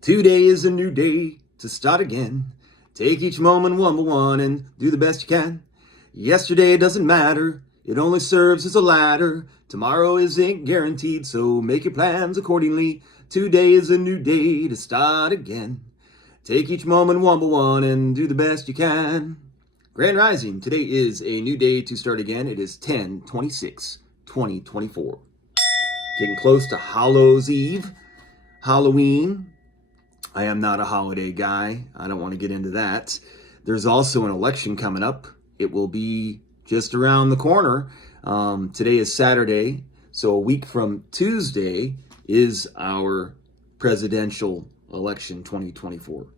Today is a new day to start again. Take each moment one by one and do the best you can. Yesterday doesn't matter, it only serves as a ladder. Tomorrow isn't guaranteed, so make your plans accordingly. Today is a new day to start again. Take each moment one by one and do the best you can. Grand Rising, today is a new day to start again. It is 10/26/2024. Getting close to Hallows Eve, Halloween. I am not a holiday guy. I don't want to get into that. There's also an election coming up. It will be just around the corner. Today is Saturday, so a week from Tuesday is our presidential election 2024.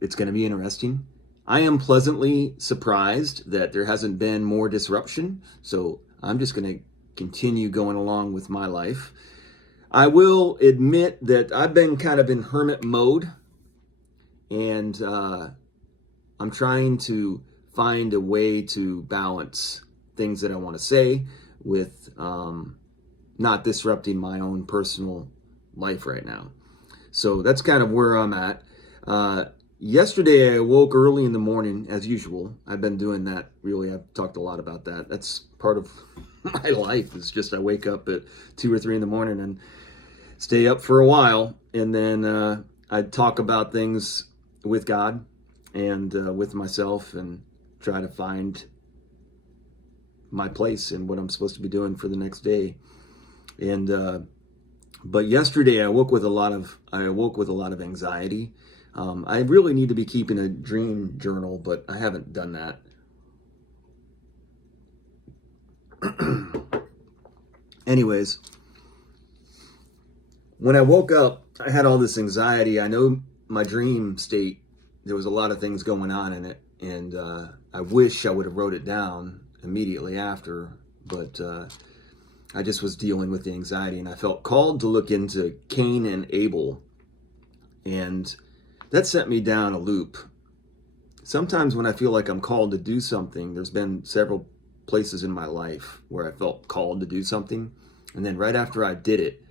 It's going to be interesting. I am pleasantly surprised that there hasn't been more disruption, so I'm just going to continue going along with my life. I will admit that I've been kind of in hermit mode, and I'm trying to find a way to balance things that I want to say with not disrupting my own personal life right now. So that's kind of where I'm at. Yesterday, I woke early in the morning, as usual. I've been doing that, really. I've talked a lot about that. That's part of my life. It's just I wake up at 2 or 3 in the morning and stay up for a while, and then I talk about things with God and with myself and try to find my place and what I'm supposed to be doing for the next day. And but yesterday I woke with a lot of anxiety. I really need to be keeping a dream journal, but I haven't done that. Anyways, when I woke up, I had all this anxiety. I know my dream state, there was a lot of things going on in it, and I wish I would have wrote it down immediately after, but I just was dealing with the anxiety, and I felt called to look into Cain and Abel, and that sent me down a loop. Sometimes when I feel like I'm called to do something, there's been several places in my life where I felt called to do something, and then right after I did it,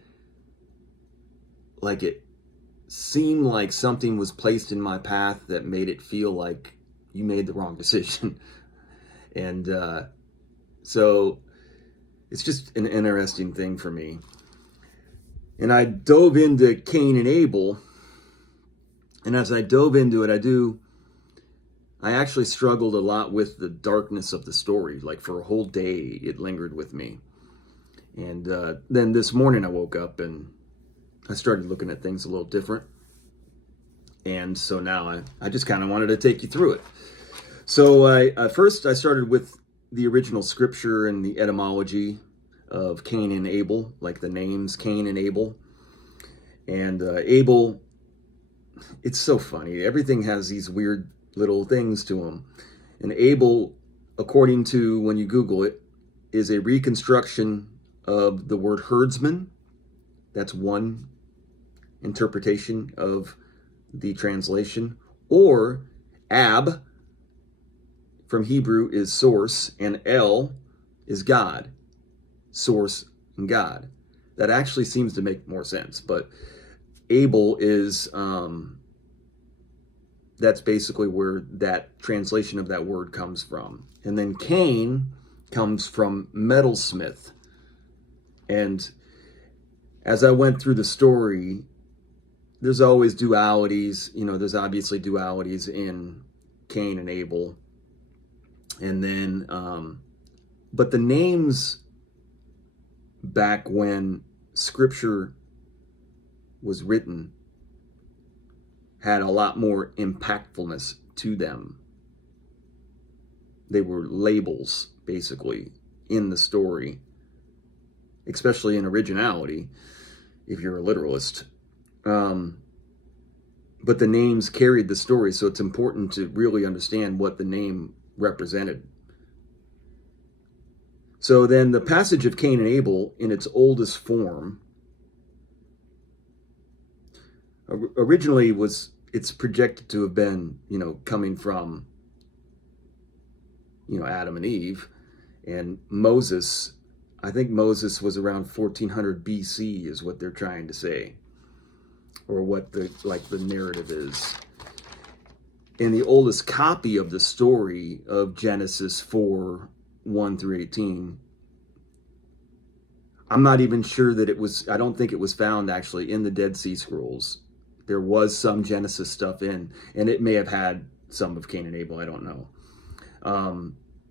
like it seemed like something was placed in my path that made it feel like you made the wrong decision. And so it's just an interesting thing for me. And I dove into Cain and Abel. And as I dove into it, I actually struggled a lot with the darkness of the story. Like for a whole day, it lingered with me. And then this morning I woke up and I started looking at things a little different. And so now I just kind of wanted to take you through it. So first I started with the original scripture and the etymology of Cain and Abel, like the names Cain and Abel. And Abel, it's so funny. Everything has these weird little things to them. And Abel, according to when you Google it, is a reconstruction of the word herdsman. That's one interpretation of the translation. Or Ab from Hebrew is source, and El is God. Source and God. That actually seems to make more sense, but Abel is that's basically where that translation of that word comes from. And then Cain comes from metalsmith. And as I went through the story, there's always dualities. There's obviously dualities in Cain and Abel. And then, but the names back when scripture was written had a lot more impactfulness to them. They were labels, basically, in the story, especially in originality, if you're a literalist. But the names carried the story, so it's important to really understand what the name represented. So then the passage of Cain and Abel in its oldest form originally it's projected to have been, coming from, Adam and Eve. And Moses, I think Moses was around 1400 BC is what they're trying to say. or what the narrative is. And the oldest copy of the story of Genesis 4, 1 through 18, I'm not even sure that it was, I don't think it was found actually in the Dead Sea Scrolls. There was some Genesis stuff in, and it may have had some of Cain and Abel, I don't know.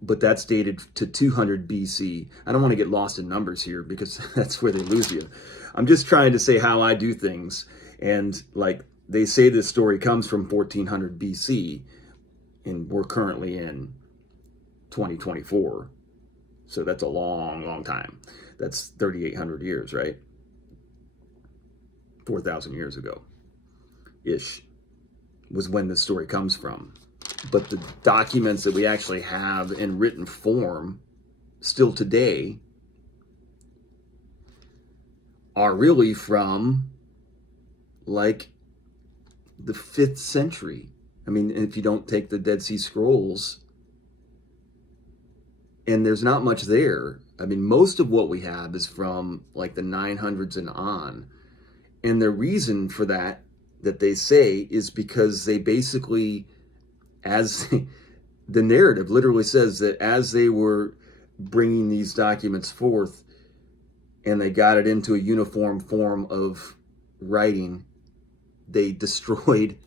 But that's dated to 200 BC. I don't want to get lost in numbers here because that's where they lose you. I'm just trying to say how I do things. And like they say this story comes from 1400 BC, and we're currently in 2024. So that's a long, long time. That's 3,800 years, right? 4,000 years ago ish was when this story comes from. But the documents that we actually have in written form still today are really from like the 5th century. I mean, if you don't take the Dead Sea Scrolls, and there's not much there. I mean, most of what we have is from like the 900s and on. And the reason for that they say is because they basically, as the narrative literally says, that as they were bringing these documents forth and they got it into a uniform form of writing, they destroyed.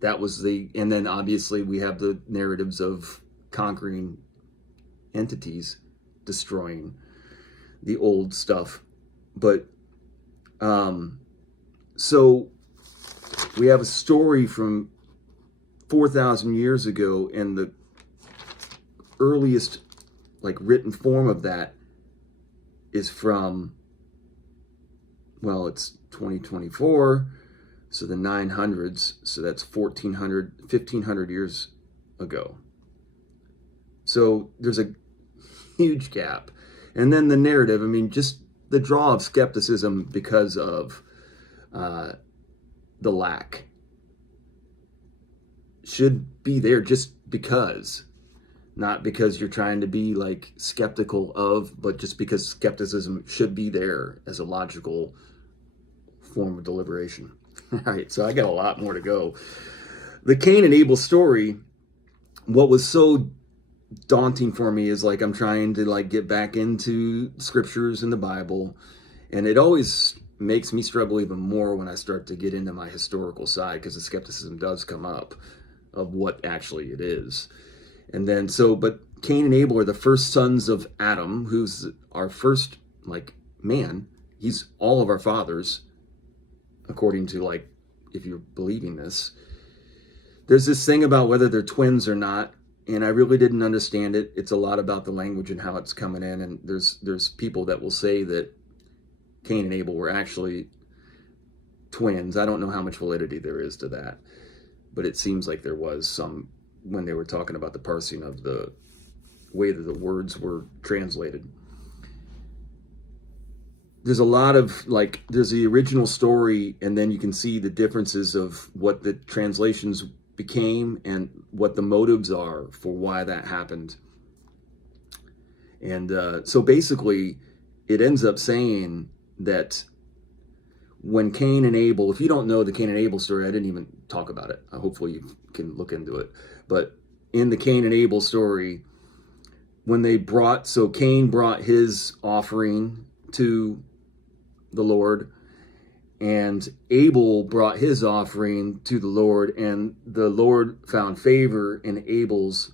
That was and then obviously we have the narratives of conquering entities destroying the old stuff. But so we have a story from 4,000 years ago, and the earliest like written form of that is from, well, it's 2024, so the 900s, so that's 1,500 years ago. So there's a huge gap. And then the narrative, I mean, just the draw of skepticism because of the lack should be there just because, not because you're trying to be like skeptical of, but just because skepticism should be there as a logical form of deliberation. All right, so I got a lot more to go. The Cain and Abel story, what was so daunting for me is like I'm trying to like get back into scriptures in the Bible, and it always makes me struggle even more when I start to get into my historical side, because the skepticism does come up of what actually it is. And then but Cain and Abel are the first sons of Adam, who's our first like man. He's all of our fathers, according to like, if you're believing this. There's this thing about whether they're twins or not, and I really didn't understand it. It's a lot about the language and how it's coming in, and there's people that will say that Cain and Abel were actually twins. I don't know how much validity there is to that, but it seems like there was some when they were talking about the parsing of the way that the words were translated. There's a lot of like, there's the original story, and then you can see the differences of what the translations became and what the motives are for why that happened. And so basically it ends up saying that when Cain and Abel, if you don't know the Cain and Abel story, I didn't even talk about it. Hopefully you can look into it. But in the Cain and Abel story, when they Cain brought his offering to the Lord, and Abel brought his offering to the Lord, and the Lord found favor in Abel's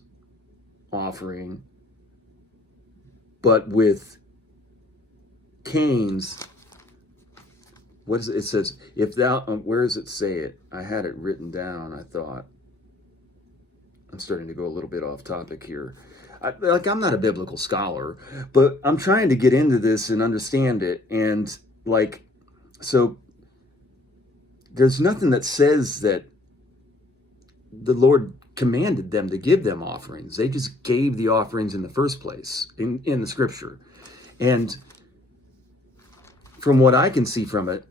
offering, but with Cain's, what is it? It says, if thou, where does it say it? I had it written down, I thought. I'm starting to go a little bit off topic here. I'm not a biblical scholar, but I'm trying to get into this and understand it. And like, so there's nothing that says that the Lord commanded them to give them offerings. They just gave the offerings in the first place in the scripture. And from what I can see from it,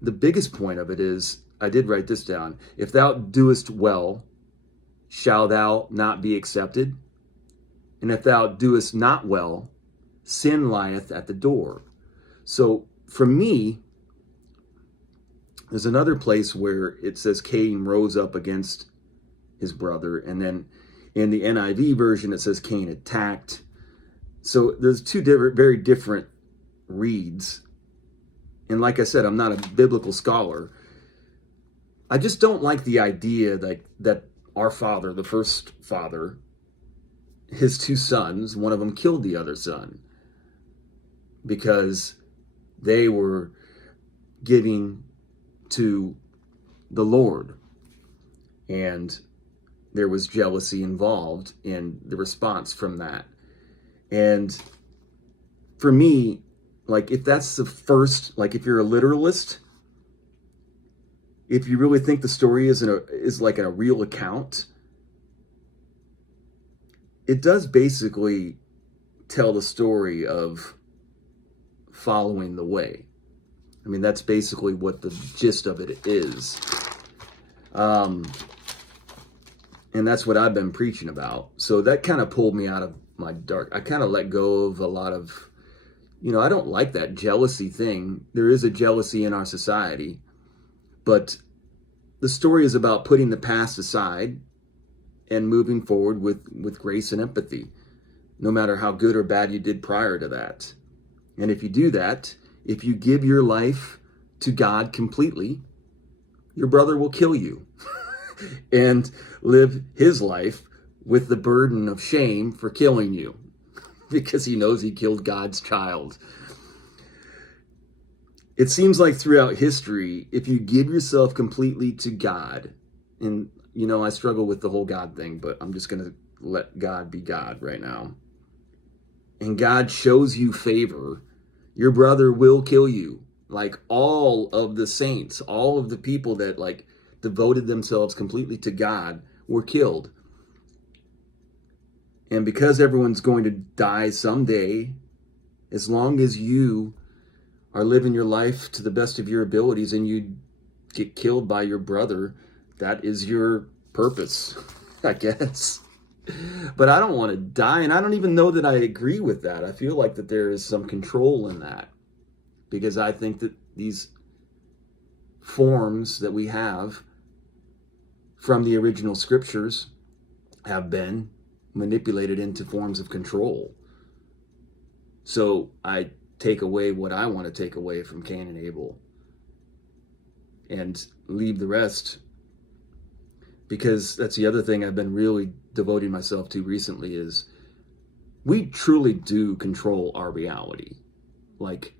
the biggest point of it is, I did write this down, if thou doest well, shall thou not be accepted? And if thou doest not well, sin lieth at the door. So for me, There's another place where it says Cain rose up against his brother, and then in the NIV version it says Cain attacked. So there's two very different reads. And like I said, I'm not a biblical scholar. I just don't like the idea that our father, the first father, his two sons, one of them killed the other son because they were giving to the Lord. And there was jealousy involved in the response from that. And for me, like, if that's the first, like, if you're a literalist, if you really think the story is like a real account, it does basically tell the story of following the way. I mean, that's basically what the gist of it is. And that's what I've been preaching about. So that kind of pulled me out of my dark. I kind of let go of a lot of, I don't like that jealousy thing. There is a jealousy in our society, but the story is about putting the past aside and moving forward with grace and empathy, no matter how good or bad you did prior to that. And if you do that, if you give your life to God completely, your brother will kill you and live his life with the burden of shame for killing you because he knows he killed God's child. It seems like throughout history, if you give yourself completely to God, and I struggle with the whole God thing, but I'm just going to let God be God right now. And God shows you favor, your brother will kill you. Like all of the saints, all of the people that like devoted themselves completely to God were killed. And because everyone's going to die someday, as long as you are living your life to the best of your abilities and you get killed by your brother, that is your purpose, I guess. But I don't want to die, and I don't even know that I agree with that. I feel like that there is some control in that, because I think that these forms that we have from the original scriptures have been manipulated into forms of control. So I take away what I want to take away from Cain and Abel and leave the rest, because that's the other thing I've been really devoting myself to recently is we truly do control our reality. Like,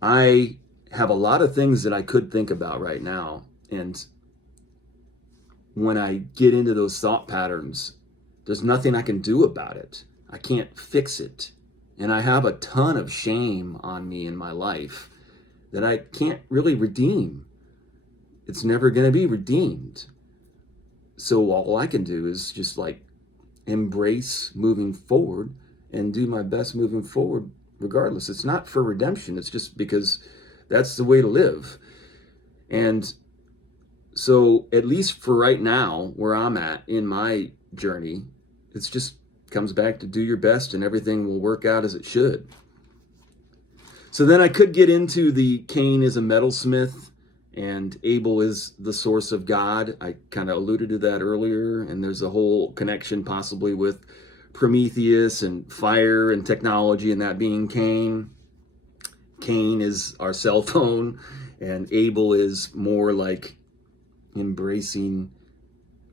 I have a lot of things that I could think about right now, and when I get into those thought patterns, there's nothing I can do about it. I can't fix it. And I have a ton of shame on me in my life that I can't really redeem. It's never going to be redeemed. So all I can do is just like embrace moving forward and do my best moving forward regardless. It's not for redemption. It's just because that's the way to live. And so at least for right now, where I'm at in my journey, it's just comes back to do your best and everything will work out as it should. So then I could get into the Cain is a metalsmith and Abel is the source of God. I kind of alluded to that earlier, and there's a whole connection possibly with Prometheus and fire and technology, and that being Cain. Cain is our cell phone, and Abel is more like embracing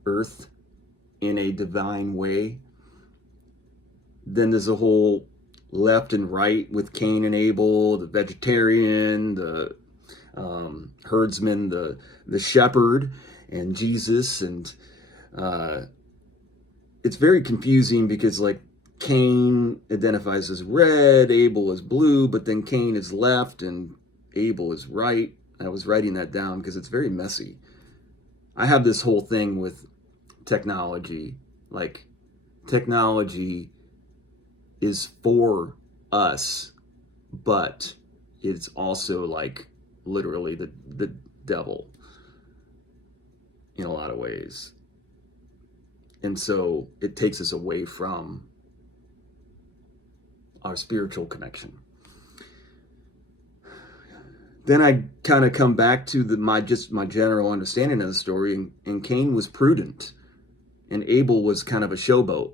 earth in a divine way. Then there's a whole left and right with Cain and Abel, the vegetarian, the herdsman, the shepherd, and Jesus. And it's very confusing because like Cain identifies as red, Abel is blue, but then Cain is left and Abel is right. I was writing that down because it's very messy. I have this whole thing with technology. Like, technology is for us, but it's also like literally the devil in a lot of ways. And so it takes us away from our spiritual connection. then I kind of come back to my general understanding of the story, and Cain was prudent, and Abel was kind of a showboat,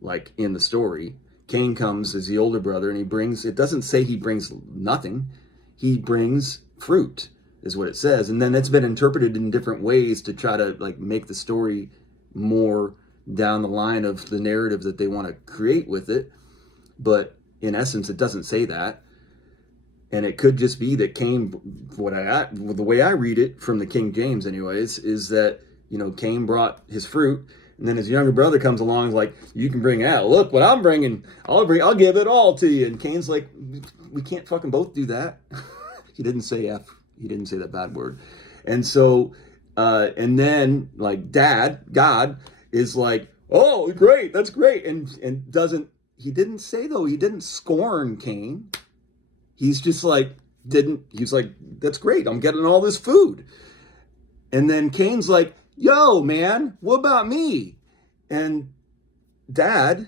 like in the story. Cain comes as the older brother, and he brings, it doesn't say he brings nothing, he brings fruit, is what it says. And then it's been interpreted in different ways to try to like make the story more down the line of the narrative that they want to create with it. But in essence, it doesn't say that. And it could just be that Cain, the way I read it from the King James anyways, is that, you know, Cain brought his fruit, and then his younger brother comes along and is like, you can bring out, look what I'm bringing, I'll give it all to you. And Cain's like, we can't fucking both do that. He didn't say F, he didn't say that bad word. And so, and then like God is like, oh, great, that's great. And he didn't say though, he didn't scorn Cain. He's just like, he's like, that's great, I'm getting all this food. And then Cain's like, yo, man, what about me? And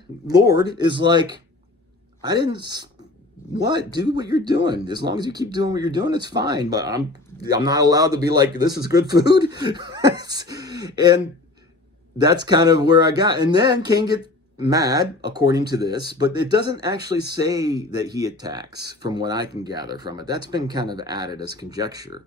Lord, is like, do what you're doing. As long as you keep doing what you're doing, it's fine. But I'm not allowed to be like, this is good food. And that's kind of where I got. And then Cain gets mad, according to this, but it doesn't actually say that he attacks, from what I can gather from it. That's been kind of added as conjecture.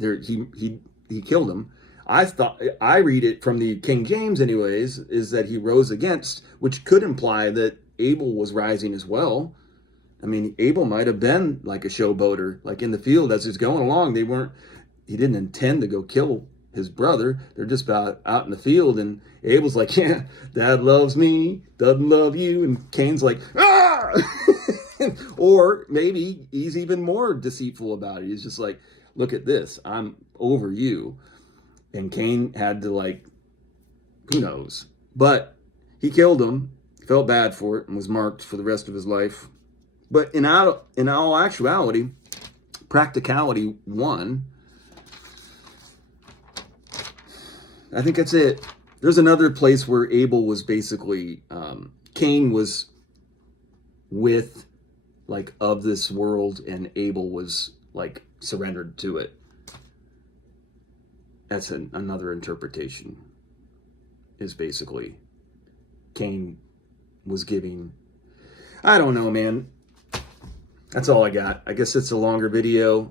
He killed him. I read it from the King James anyways, is that he rose against, which could imply that Abel was rising as well. I mean, Abel might have been like a showboater, like in the field as he's going along. He didn't intend to go kill his brother. They're just about out in the field, and Abel's like, yeah, Dad loves me, doesn't love you. And Cain's like, ah! Or maybe he's even more deceitful about it. He's just like, look at this, I'm over you. And Cain had to, like, who knows? But he killed him, felt bad for it, and was marked for the rest of his life. But in all actuality, practicality won. I think that's it. There's another place where Abel was basically, Cain was with, like, of this world, and Abel was, like, surrendered to it. That's another interpretation, is basically Cain was giving, I don't know, man. That's all I got. I guess it's a longer video.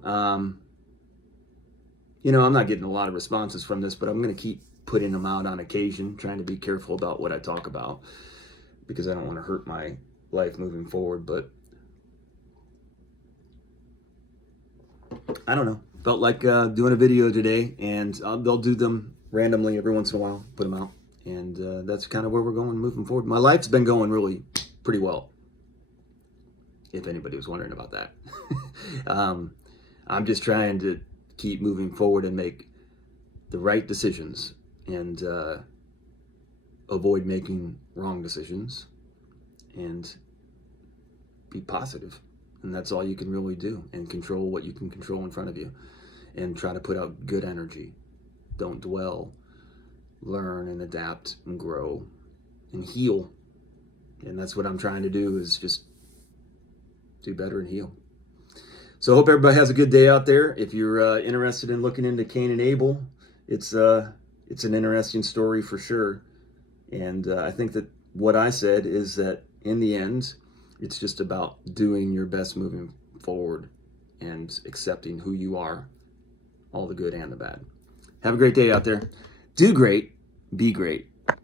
You know, I'm not getting a lot of responses from this, but I'm going to keep putting them out on occasion, trying to be careful about what I talk about, because I don't want to hurt my life moving forward. But I don't know. Felt like doing a video today, and they'll do them randomly every once in a while, put them out. And that's kind of where we're going moving forward. My life's been going really pretty well, if anybody was wondering about that. I'm just trying to keep moving forward and make the right decisions, and avoid making wrong decisions, and be positive. And that's all you can really do, and control what you can control in front of you, and try to put out good energy. Don't dwell. Learn and adapt and grow and heal. And that's what I'm trying to do, is just do better and heal. So I hope everybody has a good day out there. If you're interested in looking into Cain and Abel, it's an interesting story for sure. And I think that what I said is that in the end, it's just about doing your best moving forward and accepting who you are, all the good and the bad. Have a great day out there. Do great. Be great.